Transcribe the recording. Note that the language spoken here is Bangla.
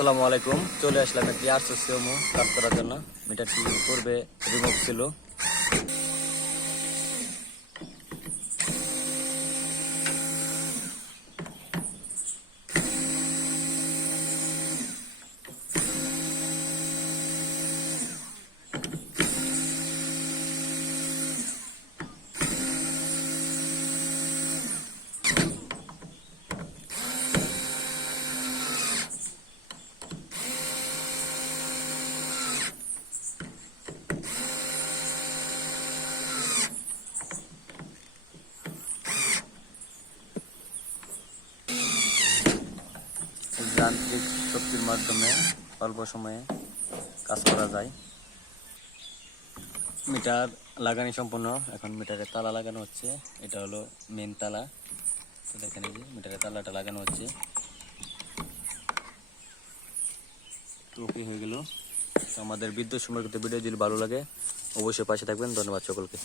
আসসালামু আলাইকুম। চলে আসলাম একটি আরসিএমও কাজ করার জন্য। মিটারটি পূর্বে রিমুভ ছিল। যান্ত্রিক শক্তির মাধ্যমে অল্প সময়ে কাজ করা যায়। মিটার লাগানি সম্পূর্ণ। এখন মিটারে তালা লাগানো হচ্ছে। এটা হলো মেন তালা। তো দেখেন এই যে মিটারে তালাটা লাগানো হচ্ছে। তো ওকে হয়ে গেল। তো আমাদের বিদ্যুৎ সম্পর্কিত ভিডিও যদি ভালো লাগে অবশ্যই পাশে থাকবেন। ধন্যবাদ সকলকে।